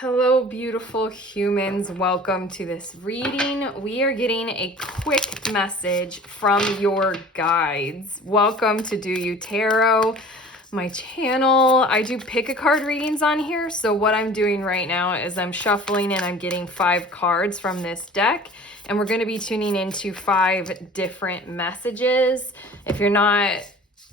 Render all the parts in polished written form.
Hello, beautiful humans. Welcome to this reading. We are getting a quick message from your guides. Welcome to Do You Tarot, my channel. I do pick a card readings on here. So what I'm doing right now is I'm shuffling and I'm getting 5 cards from this deck. And we're going to be tuning into 5 different messages. If you're not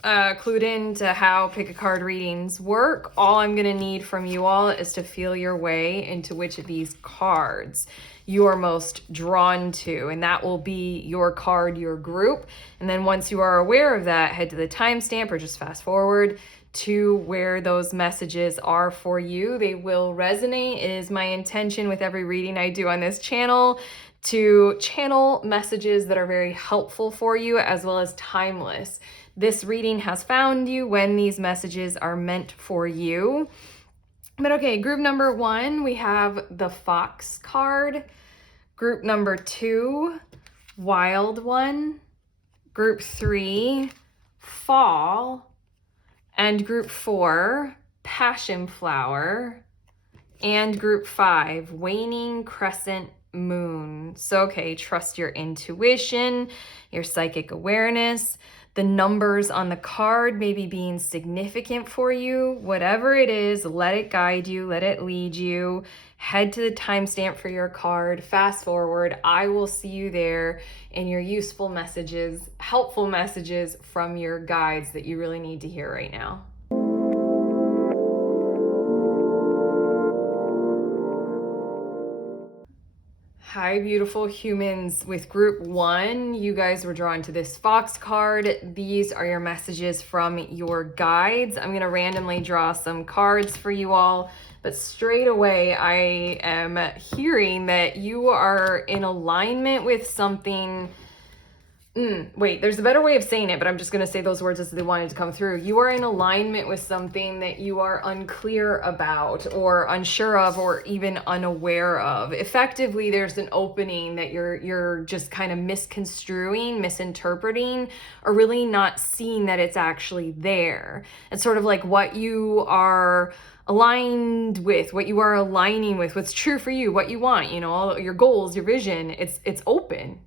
clued into how pick a card readings work, all I'm going to need from you all is to feel your way into which of these cards you are most drawn to, and that will be your card, your group. And then once you are aware of that, head to the timestamp or just fast forward to where those messages are for you. They will resonate. It is my intention with every reading I do on this channel to channel messages that are very helpful for you as well as timeless. This reading has found you when these messages are meant for you. But okay, group number 1, we have the Fox card. Group number 2, Wild One. Group 3, Fall. And group 4, Passionflower. And group 5, Waning, Crescent, Moon. So, okay, trust your intuition, your psychic awareness. The numbers on the card maybe being significant for you. Whatever it is, let it guide you, let it lead you. Head to the timestamp for your card, fast forward. I will see you there in your useful messages, helpful messages from your guides that you really need to hear right now. Hi, beautiful humans. With group 1, you guys were drawn to this Fox card. These are your messages from your guides. I'm going to randomly draw some cards for you all, but straight away I am hearing that you are in alignment with something. Wait, there's a better way of saying it, but I'm just going to say those words as they wanted to come through. You are in alignment with something that you are unclear about or unsure of or even unaware of. Effectively, there's an opening that you're just kind of misconstruing, misinterpreting, or really not seeing that it's actually there. It's sort of like what you are aligned with, what you are aligning with, what's true for you, what you want, all your goals, your vision. It's open.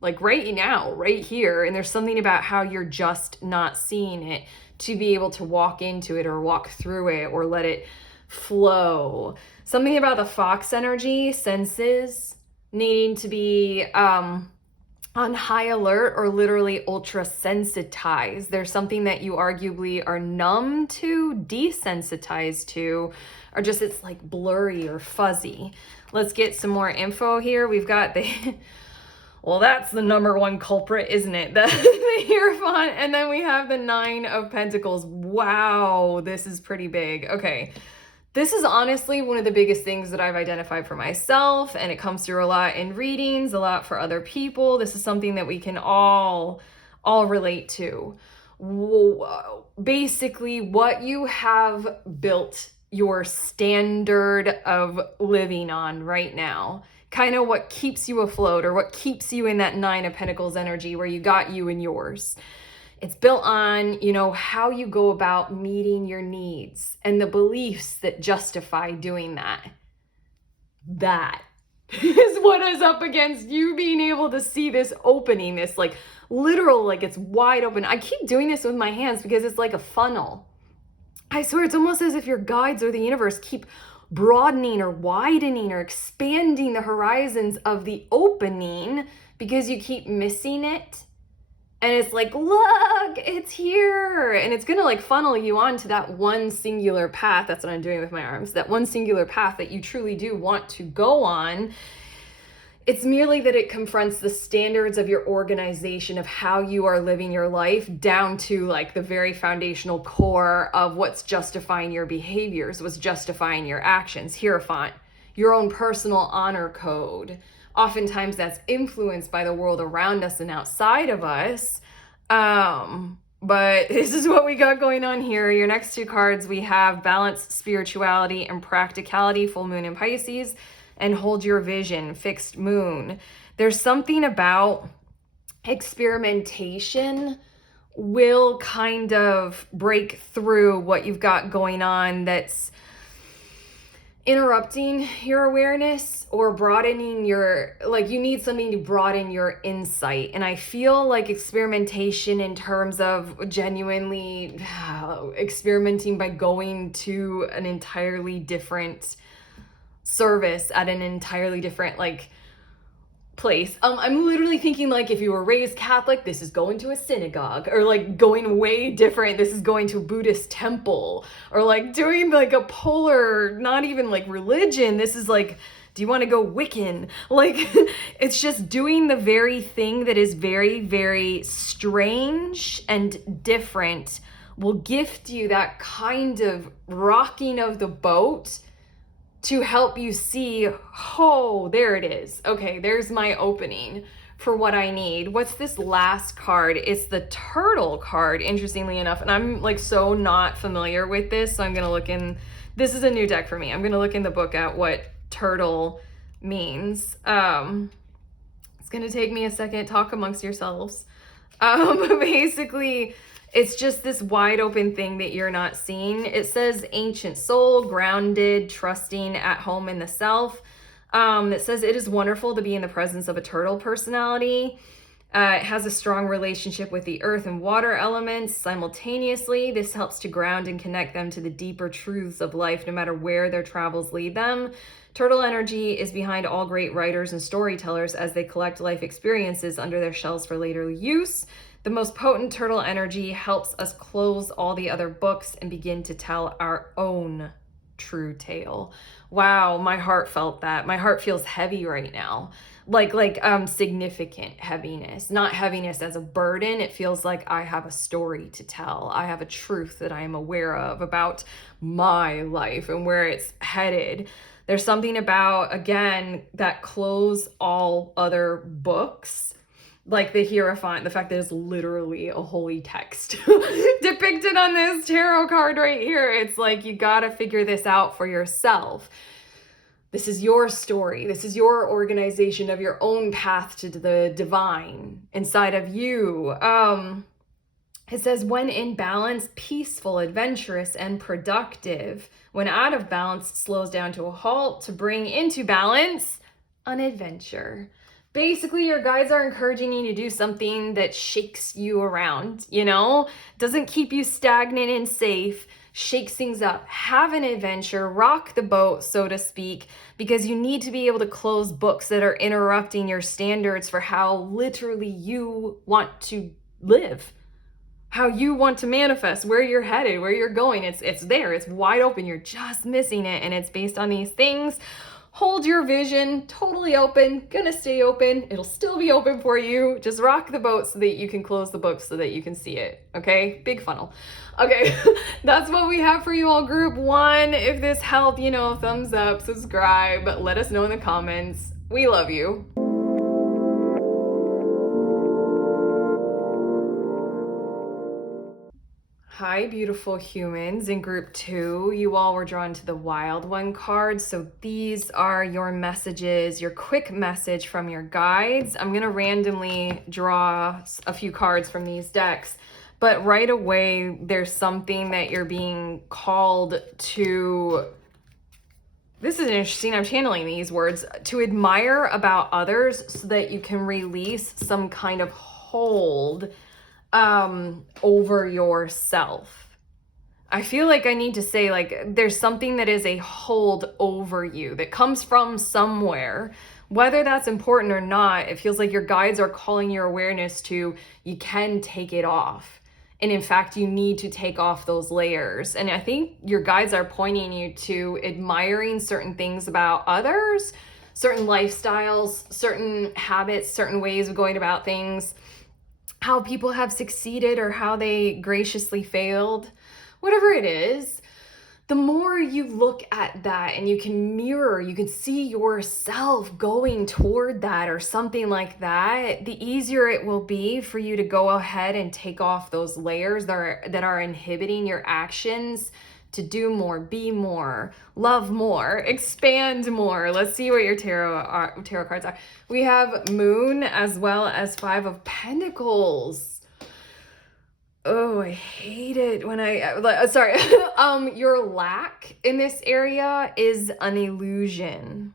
Like right now, right here. And there's something about how you're just not seeing it to be able to walk into it or walk through it or let it flow. Something about the Fox energy, senses needing to be on high alert or literally ultra sensitized. There's something that you arguably are numb to, desensitized to, or just it's like blurry or fuzzy. Let's get some more info here. We've got the... Well, that's the number 1 culprit, isn't it? The Hierophant. And then we have the 9 of Pentacles. Wow, this is pretty big. Okay. This is honestly one of the biggest things that I've identified for myself, and it comes through a lot in readings, a lot for other people. This is something that we can all relate to. Basically, what you have built your standard of living on right now. Kind of what keeps you afloat or what keeps you in that 9 of Pentacles energy where you got you and yours. It's built on, how you go about meeting your needs and the beliefs that justify doing that. That is what is up against you being able to see this opening, this like literal, like it's wide open. I keep doing this with my hands because it's like a funnel. I swear it's almost as if your guides or the universe keep broadening or widening or expanding the horizons of the opening because you keep missing it. And it's like, look, it's here. And it's going to like funnel you onto that one singular path. That's what I'm doing with my arms. That one singular path that you truly do want to go on. It's merely that it confronts the standards of your organization of how you are living your life down to like the very foundational core of what's justifying your behaviors, what's justifying your actions. Hierophant, your own personal honor code. Oftentimes that's influenced by the world around us and outside of us. But this is what we got going on here. Your next 2 cards, we have balance, spirituality, and practicality, full moon in Pisces. And hold your vision, fixed moon. There's something about experimentation will kind of break through what you've got going on that's interrupting your awareness or broadening your, like, you need something to broaden your insight. And I feel like experimentation in terms of genuinely experimenting by going to an entirely different service at an entirely different, like, place. I'm literally thinking, like, if you were raised Catholic, this is going to a synagogue, or like going way different, this is going to a Buddhist temple, or like doing like a polar, not even like religion, this is like, do you want to go Wiccan? Like, it's just doing the very thing that is very, very strange and different will gift you that kind of rocking of the boat to help you see, oh, there it is. Okay, there's my opening for what I need. What's this last card? It's the turtle card, interestingly enough. And I'm like so not familiar with this, so I'm gonna look in, this is a new deck for me. I'm gonna look in the book at what turtle means. It's gonna take me a second, talk amongst yourselves. Basically, it's just this wide open thing that you're not seeing. It says ancient soul, grounded, trusting, at home in the self. It says it is wonderful to be in the presence of a turtle personality. It has a strong relationship with the earth and water elements simultaneously. This helps to ground and connect them to the deeper truths of life, no matter where their travels lead them. Turtle energy is behind all great writers and storytellers as they collect life experiences under their shells for later use. The most potent turtle energy helps us close all the other books and begin to tell our own true tale. Wow, my heart felt that. My heart feels heavy right now. Like significant heaviness. Not heaviness as a burden. It feels like I have a story to tell. I have a truth that I am aware of about my life and where it's headed. There's something about, again, that close all other books. Like the Hierophant, the fact that it's literally a holy text depicted on this tarot card right here. It's like, you gotta figure this out for yourself. This is your story. This is your organization of your own path to the divine inside of you. It says, when in balance, peaceful, adventurous, and productive. When out of balance, slows down to a halt to bring into balance an adventure. Basically, your guides are encouraging you to do something that shakes you around, you know? Doesn't keep you stagnant and safe, shakes things up. Have an adventure, rock the boat, so to speak, because you need to be able to close books that are interrupting your standards for how literally you want to live, how you want to manifest, where you're headed, where you're going. It's there, it's wide open, you're just missing it, and it's based on these things. Hold your vision totally open, gonna stay open. It'll still be open for you. Just rock the boat so that you can close the book so that you can see it, okay? Big funnel. Okay, that's what we have for you all, group one. If this helped, you know, thumbs up, subscribe, let us know in the comments. We love you. Hi, beautiful humans. In group two, you all were drawn to the Wild One card. So these are your messages, your quick message from your guides. I'm going to randomly draw a few cards from these decks, but right away, there's something that you're being called to. This is interesting. I'm channeling these words. To admire about others so that you can release some kind of hold over yourself. I feel like I need to say, like, there's something that is a hold over you that comes from somewhere. Whether that's important or not, it feels like your guides are calling your awareness to, you can take it off. And in fact, you need to take off those layers. And I think your guides are pointing you to admiring certain things about others, certain lifestyles, certain habits, certain ways of going about things, how people have succeeded or how they graciously failed, whatever it is. The more you look at that and you can mirror, you can see yourself going toward that or something like that, the easier it will be for you to go ahead and take off those layers that are inhibiting your actions to do more, be more, love more, expand more. Let's see what your tarot cards are. We have Moon as well as Five of Pentacles. Oh, I hate it when sorry. Your lack in this area is an illusion.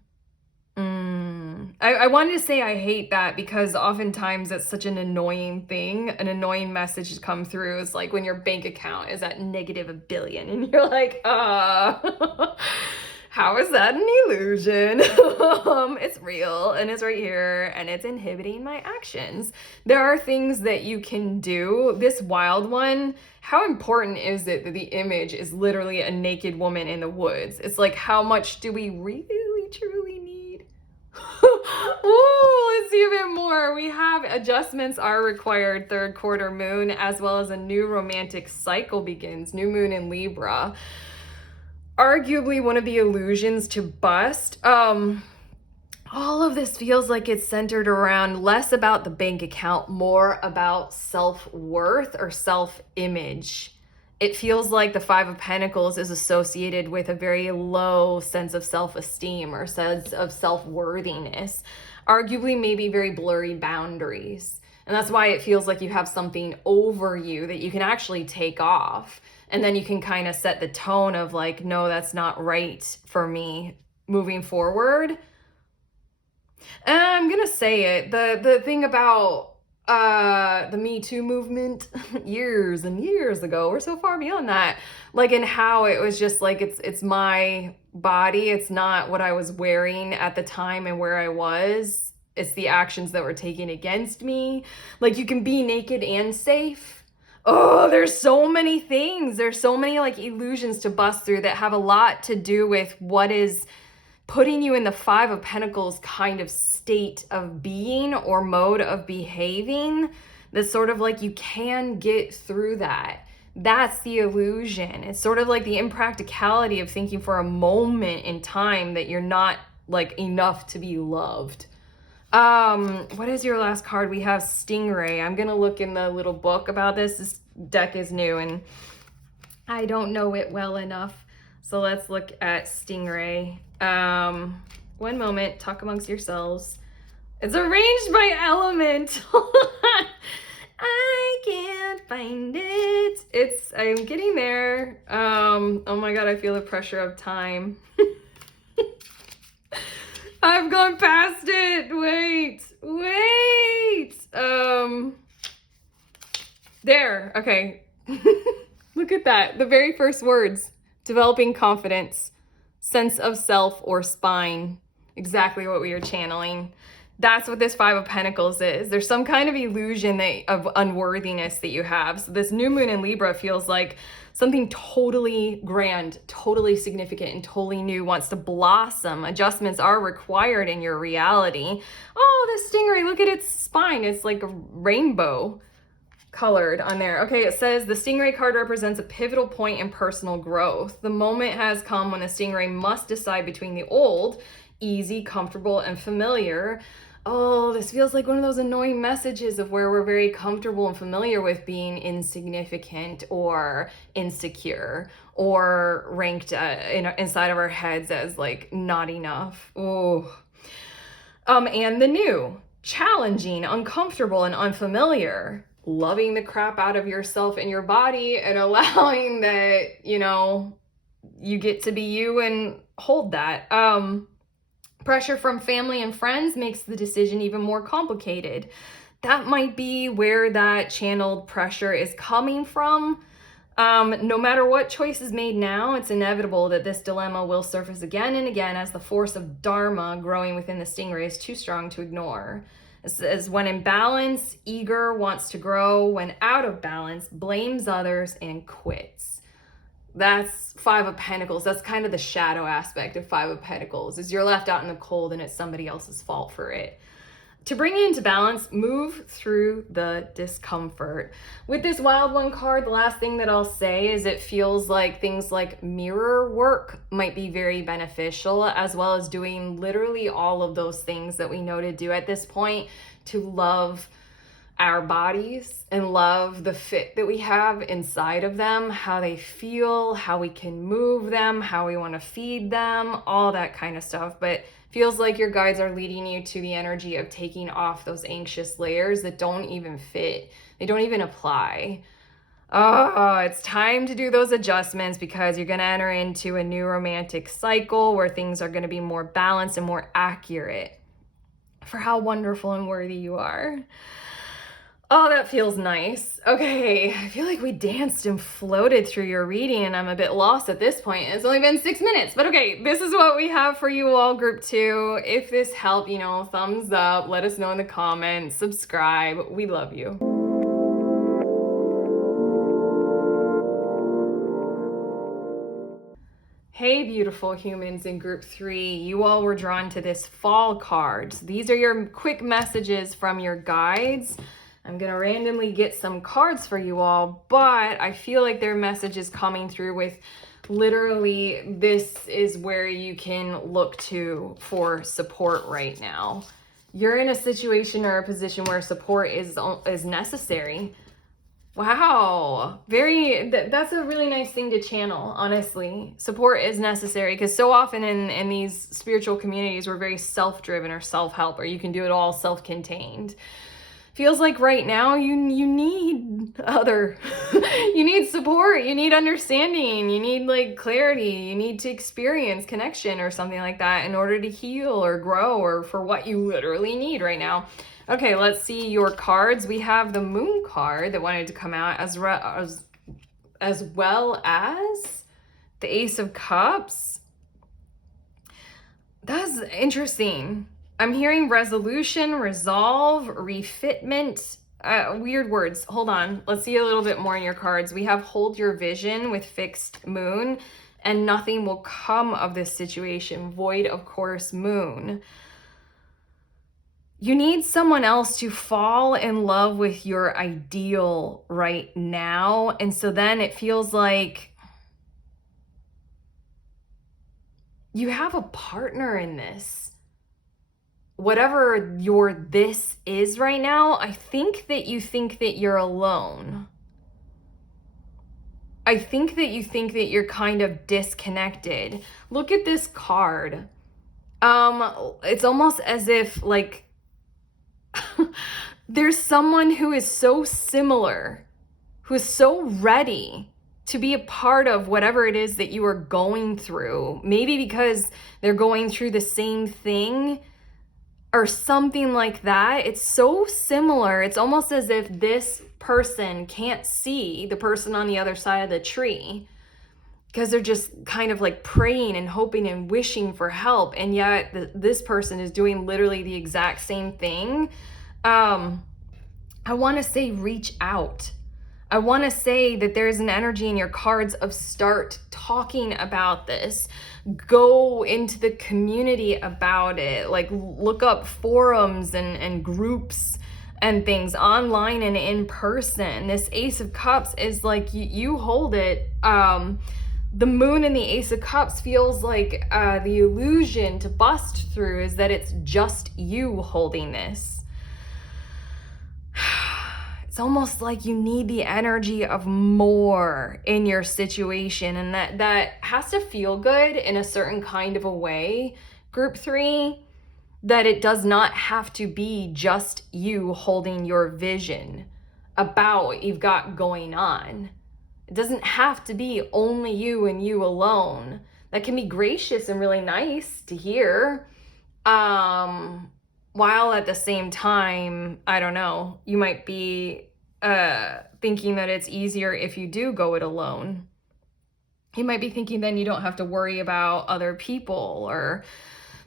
I wanted to say I hate that because oftentimes it's such an annoying thing. An annoying message to come through is like when your bank account is at negative $1 billion and you're like, how is that an illusion? It's real and it's right here and it's inhibiting my actions. There are things that you can do. This wild one, how important is it that the image is literally a naked woman in the woods? It's like, how much do we really, truly need? Ooh, let's see a bit more. We have adjustments are required, third quarter moon, as well as a new romantic cycle begins, new moon in Libra. Arguably one of the illusions to bust. All of this feels like it's centered around less about the bank account, more about self-worth or self-image. It feels like the Five of Pentacles is associated with a very low sense of self-esteem or sense of self-worthiness, arguably maybe very blurry boundaries. And that's why it feels like you have something over you that you can actually take off. And then you can kind of set the tone of like, no, that's not right for me moving forward. And I'm gonna say it. The thing about the Me Too movement years and years ago, we're so far beyond that. Like, in how it was just like it's my body, it's not what I was wearing at the time and where I was. It's the actions that were taken against me. Like, you can be naked and safe. Oh, there's so many things. There's so many like illusions to bust through that have a lot to do with what is putting you in the Five of Pentacles kind of state of being or mode of behaving. That's sort of like you can get through that. That's the illusion. It's sort of like the impracticality of thinking for a moment in time that you're not like enough to be loved. What is your last card? We have Stingray. I'm gonna look in the little book about this. This deck is new and I don't know it well enough. So let's look at Stingray. One moment, talk amongst yourselves. It's arranged by element. I can't find it. I'm getting there. Oh my God, I feel the pressure of time. I've gone past it. Wait. There, okay. Look at that. The very first words, developing confidence, sense of self or spine. Exactly what we are channeling. That's what this Five of Pentacles is. There's some kind of illusion of unworthiness that you have. So this new moon in Libra feels like something totally grand, totally significant, and totally new wants to blossom. Adjustments are required in your reality. Oh, the stingray, look at its spine. It's like a rainbow colored on there. Okay, it says the stingray card represents a pivotal point in personal growth. The moment has come when the stingray must decide between the old, easy, comfortable, and familiar. Oh, this feels like one of those annoying messages of where we're very comfortable and familiar with being insignificant or insecure or ranked inside of our heads as like not enough. Oh. And the new, challenging, uncomfortable, and unfamiliar. Loving the crap out of yourself and your body and allowing that, you get to be you and hold that. Pressure from family and friends makes the decision even more complicated. That might be where that channeled pressure is coming from. No matter what choice is made now, it's inevitable that this dilemma will surface again and again as the force of dharma growing within the stingray is too strong to ignore. As when in balance, eager, wants to grow. When out of balance, blames others and quits. That's Five of Pentacles. That's kind of the shadow aspect of Five of Pentacles, is you're left out in the cold and it's somebody else's fault for it. To bring it into balance, move through the discomfort. With this Wild One card, the last thing that I'll say is it feels like things like mirror work might be very beneficial, as well as doing literally all of those things that we know to do at this point to love our bodies and love the fit that we have inside of them, how they feel, how we can move them, how we want to feed them, all that kind of stuff. But feels like your guides are leading you to the energy of taking off those anxious layers that don't even fit. They don't even apply. Oh, it's time to do those adjustments because you're going to enter into a new romantic cycle where things are going to be more balanced and more accurate for how wonderful and worthy you are. Oh, that feels nice. Okay, I feel like we danced and floated through your reading and I'm a bit lost at this point. It's only been 6 minutes, but okay, this is what we have for you all, group 2. If this helped, thumbs up, let us know in the comments, subscribe. We love you. Hey, beautiful humans in group 3. You all were drawn to this fall cards. These are your quick messages from your guides. I'm going to randomly get some cards for you all, but I feel like their message is coming through with literally this is where you can look to for support right now. You're in a situation or a position where support is necessary. Wow. That's a really nice thing to channel, honestly. Support is necessary because so often in these spiritual communities, we're very self-driven or self-help, or you can do it all self-contained. Feels like right now you need you need support, you need understanding, you need like clarity, you need to experience connection or something like that in order to heal or grow or for what you literally need right now. Okay, let's see your cards. We have the Moon card that wanted to come out as well as the Ace of Cups. That's interesting. I'm hearing resolution, resolve, refitment, weird words. Hold on. Let's see a little bit more in your cards. We have hold your vision with fixed moon and nothing will come of this situation. Void, of course, moon. You need someone else to fall in love with your ideal right now. And so then it feels like you have a partner in this. Whatever your this is right now, I think that you think that you're alone. I think that you think that you're kind of disconnected. Look at this card. It's almost as if like there's someone who is so similar, who is so ready to be a part of whatever it is that you are going through. Maybe because they're going through the same thing or something like that. It's so similar. It's almost as if this person can't see the person on the other side of the tree because they're just kind of like praying and hoping and wishing for help. And yet this person is doing literally the exact same thing. I want to say reach out. I want to say that there's an energy in your cards of start talking about this. Go into the community about it. Like look up forums and groups and things online and in person. This Ace of Cups is like you hold it. The moon in the Ace of Cups feels like the illusion to bust through is that it's just you holding this. It's almost like you need the energy of more in your situation, and that has to feel good in a certain kind of a way, group 3, that it does not have to be just you holding your vision about what you've got going on. It doesn't have to be only you and you alone. That can be gracious and really nice to hear. While at the same time, I don't know, you might be thinking that it's easier if you do go it alone. You might be thinking then you don't have to worry about other people, or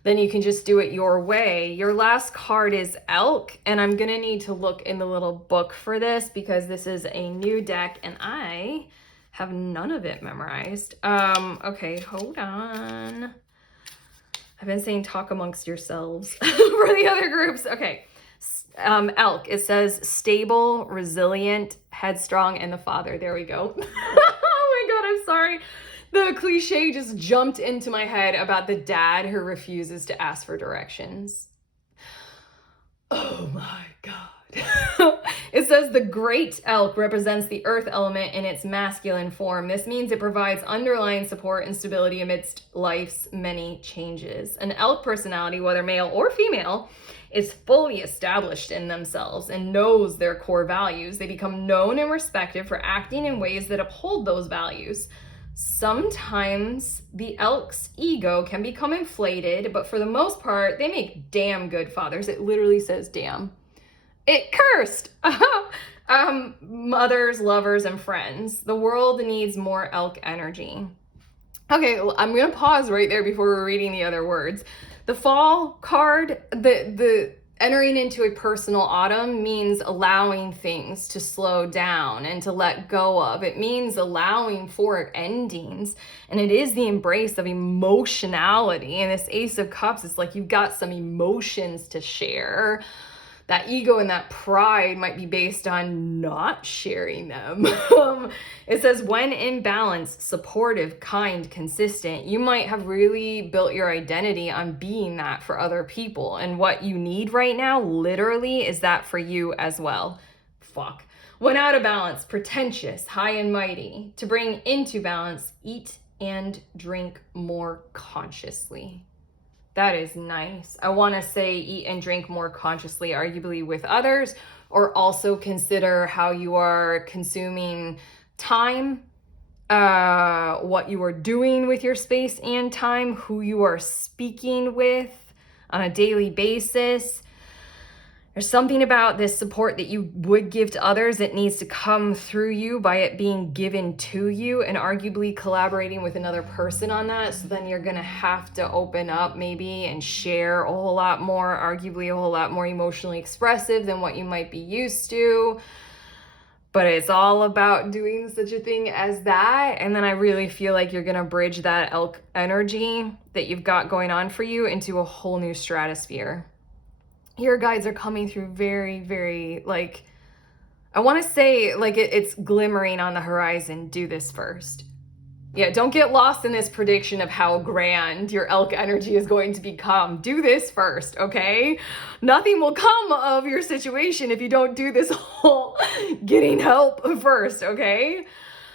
then you can just do it your way. Your last card is Elk, and I'm gonna need to look in the little book for this because this is a new deck and I have none of it memorized. Okay, hold on. I've been saying talk amongst yourselves for the other groups. Okay. Elk, it says stable, resilient, headstrong, and the father. There we go. Oh my God, I'm sorry. The cliche just jumped into my head about the dad who refuses to ask for directions. Oh my God. It says the great elk represents the earth element in its masculine form. This means it provides underlying support and stability amidst life's many changes. An elk personality, whether male or female, is fully established in themselves and knows their core values. They become known and respected for acting in ways that uphold those values. Sometimes the elk's ego can become inflated, but for the most part, they make damn good fathers. It literally says damn. It cursed. Mothers, lovers, and friends. The world needs more elk energy. Okay, I'm going to pause right there before we're reading the other words. The fall card, the entering into a personal autumn means allowing things to slow down and to let go of. It means allowing for endings. And it is the embrace of emotionality. And this Ace of Cups is like you've got some emotions to share. That ego and that pride might be based on not sharing them. It says, when in balance, supportive, kind, consistent, you might have really built your identity on being that for other people. And what you need right now, literally, is that for you as well. Fuck. When out of balance, pretentious, high and mighty. To bring into balance, eat and drink more consciously. That is nice. I want to say eat and drink more consciously, arguably with others, or also consider how you are consuming time, what you are doing with your space and time, who you are speaking with on a daily basis. There's something about this support that you would give to others that needs to come through you by it being given to you, and arguably collaborating with another person on that. So then you're going to have to open up maybe and share a whole lot more, arguably a whole lot more emotionally expressive than what you might be used to. But it's all about doing such a thing as that. And then I really feel like you're going to bridge that elk energy that you've got going on for you into a whole new stratosphere. Your guides are coming through very, very, like, I want to say, like, it's glimmering on the horizon. Do this first. Yeah, don't get lost in this prediction of how grand your elk energy is going to become. Do this first, okay? Nothing will come of your situation if you don't do this whole getting help first, okay?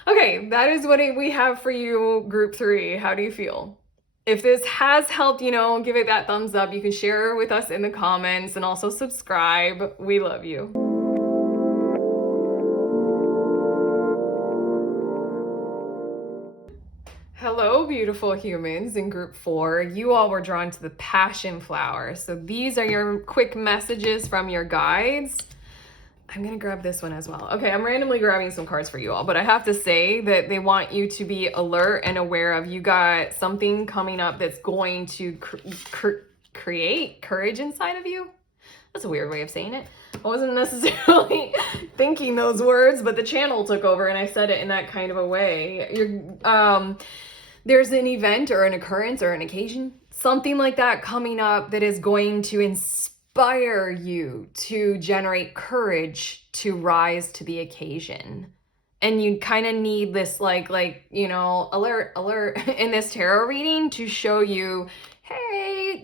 Okay, that is what we have for you, group 3. How do you feel? If this has helped, give it that thumbs up. You can share with us in the comments and also subscribe. We love you. Hello, beautiful humans in group 4. You all were drawn to the Passionflower. So these are your quick messages from your guides. I'm going to grab this one as well. Okay, I'm randomly grabbing some cards for you all, but I have to say that they want you to be alert and aware of, you got something coming up that's going to create courage inside of you. That's a weird way of saying it. I wasn't necessarily thinking those words, but the channel took over and I said it in that kind of a way. There's an event or an occurrence or an occasion, something like that coming up that is going to inspire you to generate courage to rise to the occasion. And you kind of need this alert in this tarot reading to show you, hey,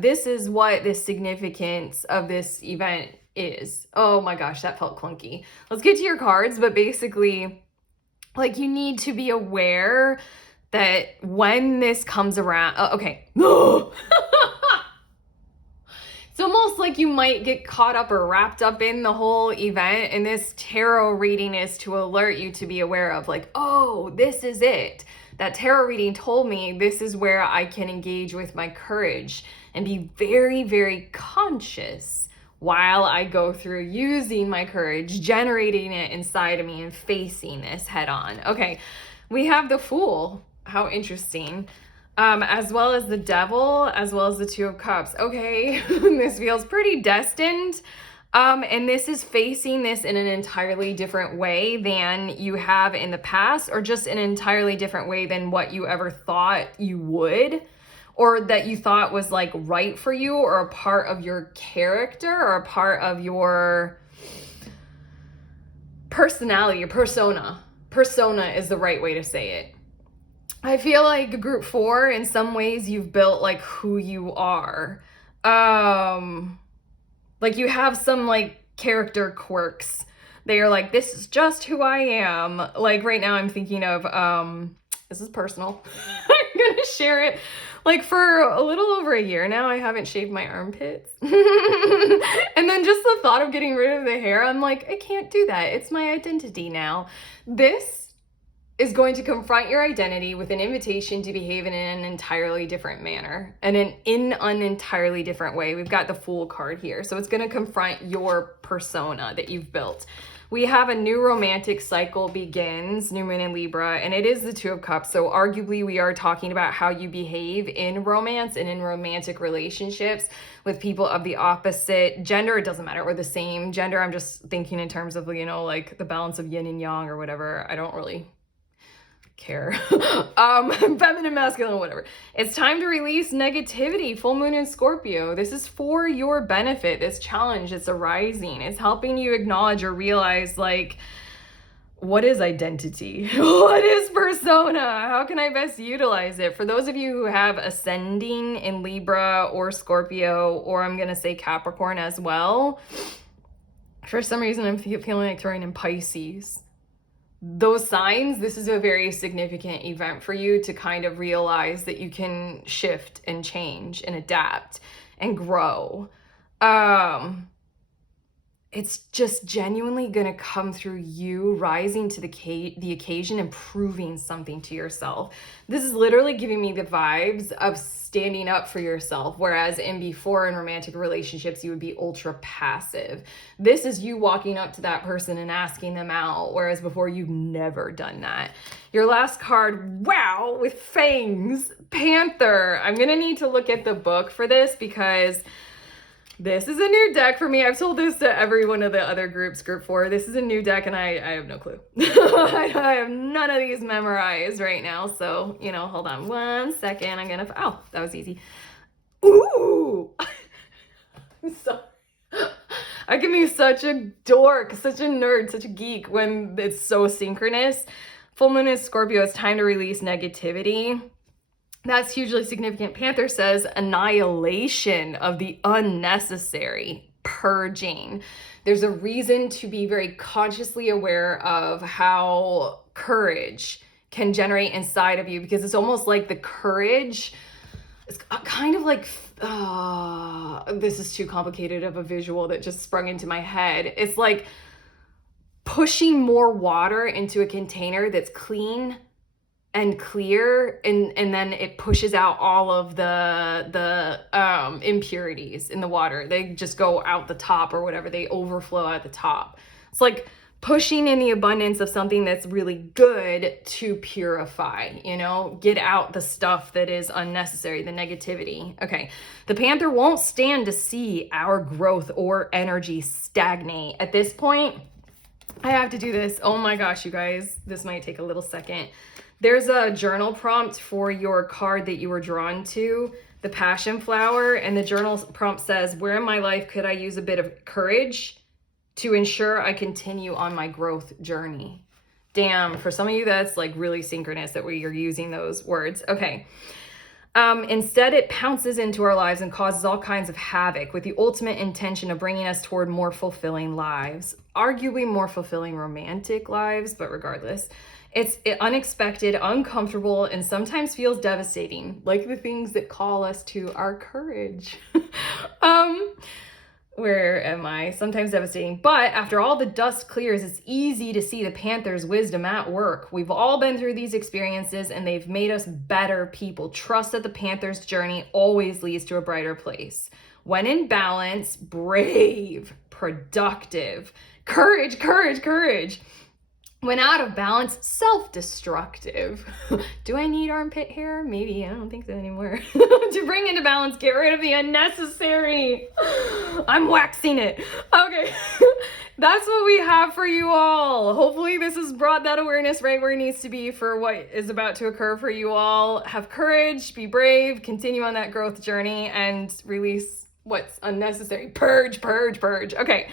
this is what the significance of this event is. Oh my gosh, that felt clunky. Let's get to your cards, but basically, you need to be aware that when this comes around, okay. It's almost like you might get caught up or wrapped up in the whole event, and this tarot reading is to alert you to be aware of, oh, this is it. That tarot reading told me this is where I can engage with my courage and be very, very conscious while I go through using my courage, generating it inside of me and facing this head on. Okay, we have the Fool. How interesting. As well as the Devil, as well as the Two of Cups. Okay, this feels pretty destined. And this is facing this in an entirely different way than you have in the past, or just an entirely different way than what you ever thought you would, or that you thought was right for you, or a part of your character, or a part of your personality, your persona. Persona is the right way to say it. I feel like group 4, in some ways, you've built who you are. You have some character quirks. They are like, this is just who I am. Like right now I'm thinking of, this is personal. I'm gonna share it. Like for a little over a year now, I haven't shaved my armpits. And then just the thought of getting rid of the hair, I'm like, I can't do that. It's my identity now. This is going to confront your identity with an invitation to behave in an entirely different manner and in an entirely different way. We've got the Fool card here. So it's going to confront your persona that you've built. We have a new romantic cycle begins, new moon in Libra, and it is the Two of Cups. So arguably we are talking about how you behave in romance and in romantic relationships with people of the opposite gender. It doesn't matter, or the same gender. I'm just thinking in terms of, you know, like the balance of yin and yang or whatever. I don't really care. Feminine, masculine, whatever. It's time to release negativity. Full moon in Scorpio. This is for your benefit. This challenge that's arising. It's helping you acknowledge or realize, like, what is identity? What is persona? How can I best utilize it? For those of you who have ascending in Libra or Scorpio, or I'm going to say Capricorn as well, for some reason I'm feeling like throwing in Pisces. Those signs, this is a very significant event for you to kind of realize that you can shift and change and adapt and grow. It's just genuinely going to come through you rising to the occasion and proving something to yourself. This is literally giving me the vibes of standing up for yourself, whereas before in romantic relationships, you would be ultra passive. This is you walking up to that person and asking them out, whereas before you've never done that. Your last card, wow, with fangs, Panther. I'm going to need to look at the book for this because this is a new deck for me. I've told this to every one of the other groups, group 4. This is a new deck and I have no clue. I have none of these memorized right now. So, you know, hold on one second. I'm going to, oh, that was easy. Ooh, I'm sorry. I can be such a dork, such a nerd, such a geek when it's so synchronous. Full moon is Scorpio. It's time to release negativity. That's hugely significant. Panther says annihilation of the unnecessary, purging. There's a reason to be very consciously aware of how courage can generate inside of you, because it's almost like the courage is kind of like, this is too complicated of a visual that just sprung into my head. It's like pushing more water into a container that's clean and clear, and then it pushes out all of the impurities in the water. They just go out the top or whatever. They overflow at the top. It's like pushing in the abundance of something that's really good to purify, you know, get out the stuff that is unnecessary, the negativity. Okay, the Panther won't stand to see our growth or energy stagnate. At this point, I have to do this. Oh my gosh, you guys, this might take a little second. There's a journal prompt for your card that you were drawn to, the Passionflower, and the journal prompt says, where in my life could I use a bit of courage to ensure I continue on my growth journey? Damn, for some of you, that's like really synchronous that you're using those words. Okay. Instead, it pounces into our lives and causes all kinds of havoc with the ultimate intention of bringing us toward more fulfilling lives, arguably more fulfilling romantic lives, but regardless. It's unexpected, uncomfortable, and sometimes feels devastating, like the things that call us to our courage. Where am I? Sometimes devastating. But after all the dust clears, it's easy to see the Panther's wisdom at work. We've all been through these experiences and they've made us better people. Trust that the Panther's journey always leads to a brighter place. When in balance, brave, productive, courage, courage, courage. When out of balance, self-destructive. Do I need armpit hair? Maybe. I don't think so anymore. To bring into balance, get rid of the unnecessary. I'm waxing it. Okay. That's what we have for you all. Hopefully this has brought that awareness right where it needs to be for what is about to occur for you all. Have courage, be brave, continue on that growth journey, and release what's unnecessary. Purge, purge, purge. Okay.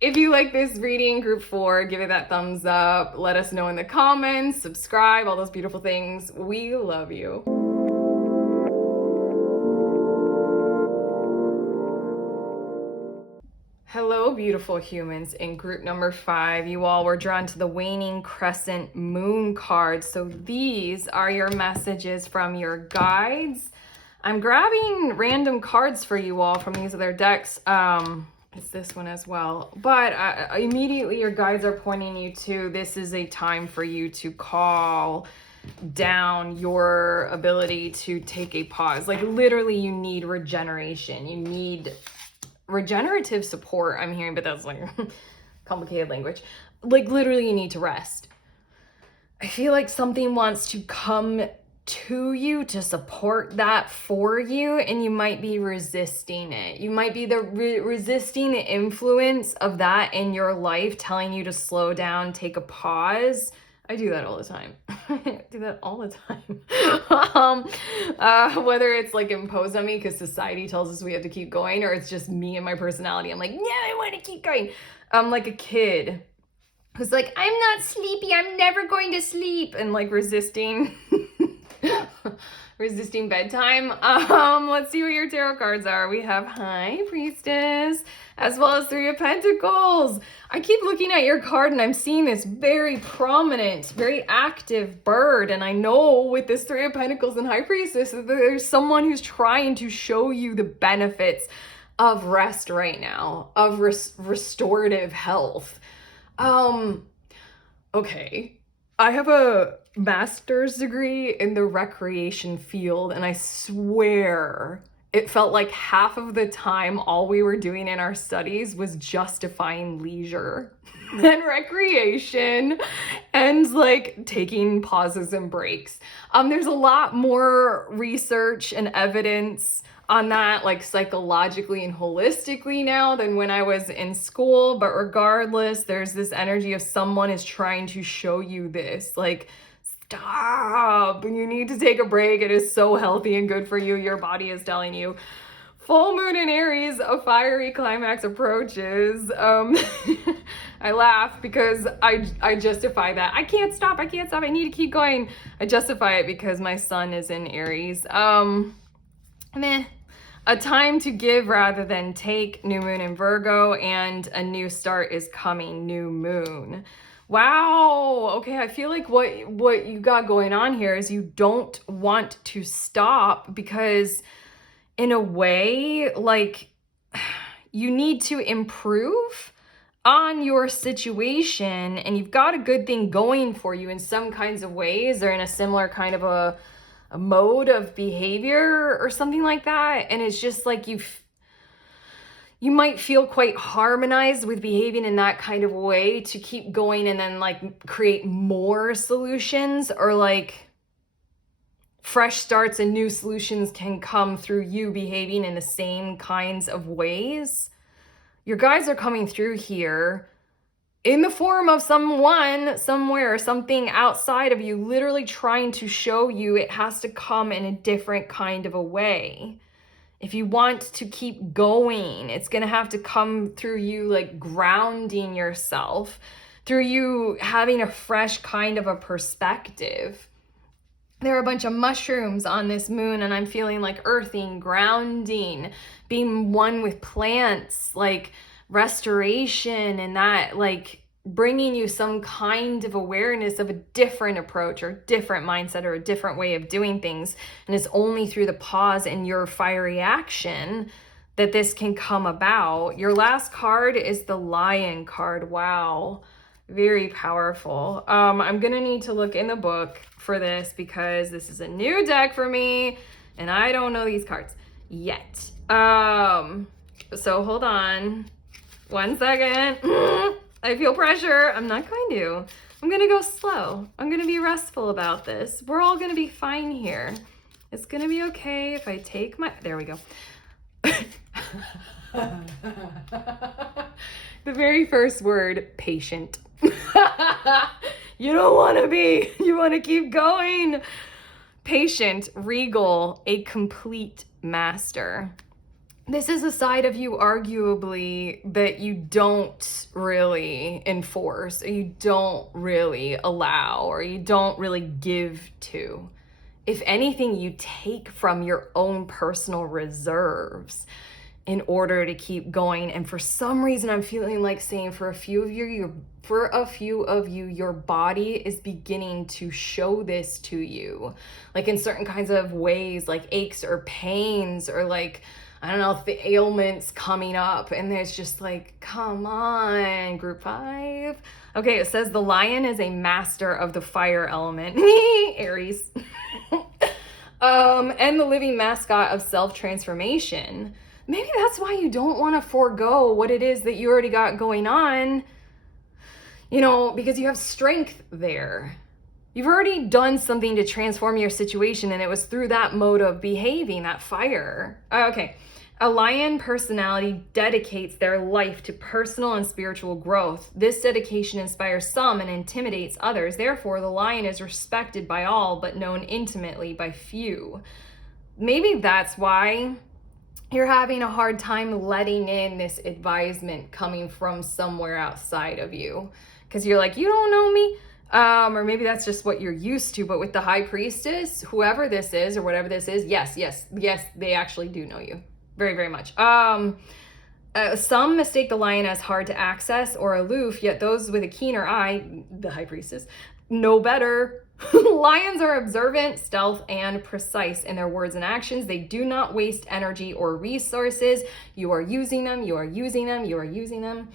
If you like this reading, group 4, give it that thumbs up. Let us know in the comments, subscribe, all those beautiful things. We love you. Hello. Hello, beautiful humans. In group number 5, you all were drawn to the Waning, Crescent, Moon cards. So these are your messages from your guides. I'm grabbing random cards for you all from these other decks. It's this one as well. But immediately your guides are pointing you to, this is a time for you to call down your ability to take a pause. Like literally you need regeneration. You need regenerative support, I'm hearing, but that's like complicated language. Like literally you need to rest. I feel like something wants to come to you to support that for you, and you might be resisting it. You might be resisting the influence of that in your life, telling you to slow down, take a pause. I do that all the time. I do that all the time. Whether it's like imposed on me because society tells us we have to keep going, or it's just me and my personality. I'm like, yeah, I want to keep going. I'm like a kid who's like, I'm not sleepy, I'm never going to sleep, and like resisting resisting bedtime. Let's see what your tarot cards are. We have High Priestess, as well as 3 of Pentacles. I keep looking at your card and I'm seeing this very prominent, very active bird. And I know with this 3 of Pentacles and High Priestess, that there's someone who's trying to show you the benefits of rest right now, of restorative health. Okay. I have a master's degree in the recreation field, and I swear it felt like half of the time all we were doing in our studies was justifying leisure and recreation and like taking pauses and breaks. There's a lot more research and evidence on that, like psychologically and holistically now, than when I was in school. But regardless, there's this energy of someone is trying to show you this, like, stop, you need to take a break. It is so healthy and good for you. Your body is telling you. Full moon in Aries, a fiery climax approaches. I laugh because I justify that. I can't stop, I need to keep going. I justify it because my sun is in Aries. Meh. A time to give rather than take, new moon in Virgo, and a new start is coming, new moon. Wow. Okay, I feel like what you got going on here is you don't want to stop because in a way, like, you need to improve on your situation, and you've got a good thing going for you in some kinds of ways, or in a similar kind of a mode of behavior or something like that. And it's just like you might feel quite harmonized with behaving in that kind of way to keep going and then like create more solutions, or like fresh starts and new solutions can come through you behaving in the same kinds of ways. Your guides are coming through here in the form of someone, somewhere, something outside of you, literally trying to show you it has to come in a different kind of a way. If you want to keep going, it's going to have to come through you like grounding yourself, through you having a fresh kind of a perspective. There are a bunch of mushrooms on this moon, and I'm feeling like earthing, grounding, being one with plants, like restoration, and that like bringing you some kind of awareness of a different approach or different mindset or a different way of doing things. And it's only through the pause and your fiery action that this can come about. Your last card is the Lion card. Wow. Very powerful. I'm gonna need to look in the book for this because this is a new deck for me and I don't know these cards yet. So hold on 1 second. I feel pressure. I'm not going to. I'm gonna go slow. I'm gonna be restful about this. We're all gonna be fine here. It's gonna be okay if I take my, there we go. The very first word, patient. You don't wanna be, you wanna keep going. Patient, regal, a complete master. This is a side of you, arguably, that you don't really enforce, or you don't really allow, or you don't really give to. If anything, you take from your own personal reserves. in order to keep going. And for some reason, I'm feeling like saying for a few of you, your body is beginning to show this to you, like in certain kinds of ways, like aches or pains, or like, I don't know, the ailments coming up. And there's just like, come on, group 5. Okay, it says the lion is a master of the fire element. Aries. And the living mascot of self-transformation. Maybe that's why you don't want to forego what it is that you already got going on, you know, because you have strength there. You've already done something to transform your situation, and it was through that mode of behaving, that fire. Okay. A lion personality dedicates their life to personal and spiritual growth. This dedication inspires some and intimidates others. Therefore, the lion is respected by all, but known intimately by few. Maybe that's why you're having a hard time letting in this advisement coming from somewhere outside of you, because you're like, you don't know me. Or maybe that's just what you're used to. But with the high priestess, whoever this is or whatever this is, yes, they actually do know you. Very, very much. Some mistake the lion as hard to access or aloof, yet those with a keener eye, the high priestess, know better. Lions are observant, stealth, and precise in their words and actions. They do not waste energy or resources. You are using them, you are using them, you are using them.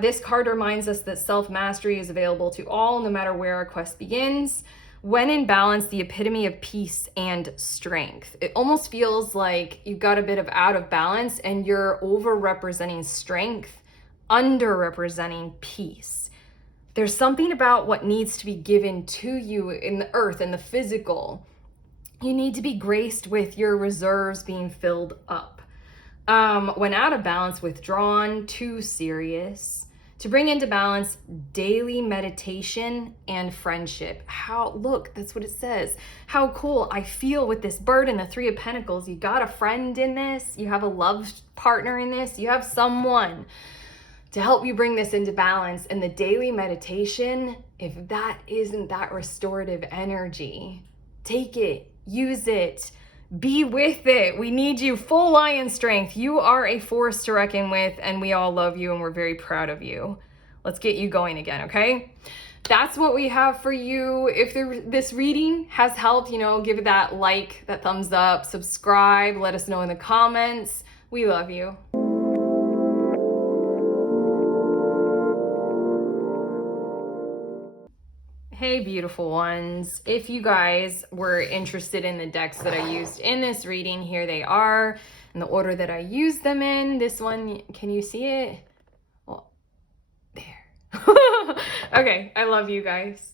This card reminds us that self-mastery is available to all, no matter where our quest begins. When in balance, the epitome of peace and strength. It almost feels like you've got a bit of out of balance and you're over-representing strength, under-representing peace. There's something about what needs to be given to you in the earth, in the physical. You need to be graced with your reserves being filled up. When out of balance, withdrawn, too serious. To bring into balance, daily meditation and friendship. Look, that's what it says. How cool I feel with this bird and the 3 of Pentacles. You got a friend in this. You have a love partner in this. You have someone to help you bring this into balance. And the daily meditation, if that isn't that restorative energy, take it, use it, be with it. We need you. Full lion strength. You are a force to reckon with, and we all love you and we're very proud of you. Let's get you going again, okay? That's what we have for you. If this reading has helped, give it that like, that thumbs up, subscribe, let us know in the comments. We love you. Hey, beautiful ones. If you guys were interested in the decks that I used in this reading, here they are in the order that I used them in. This one, can you see it? Well, there. Okay, I love you guys.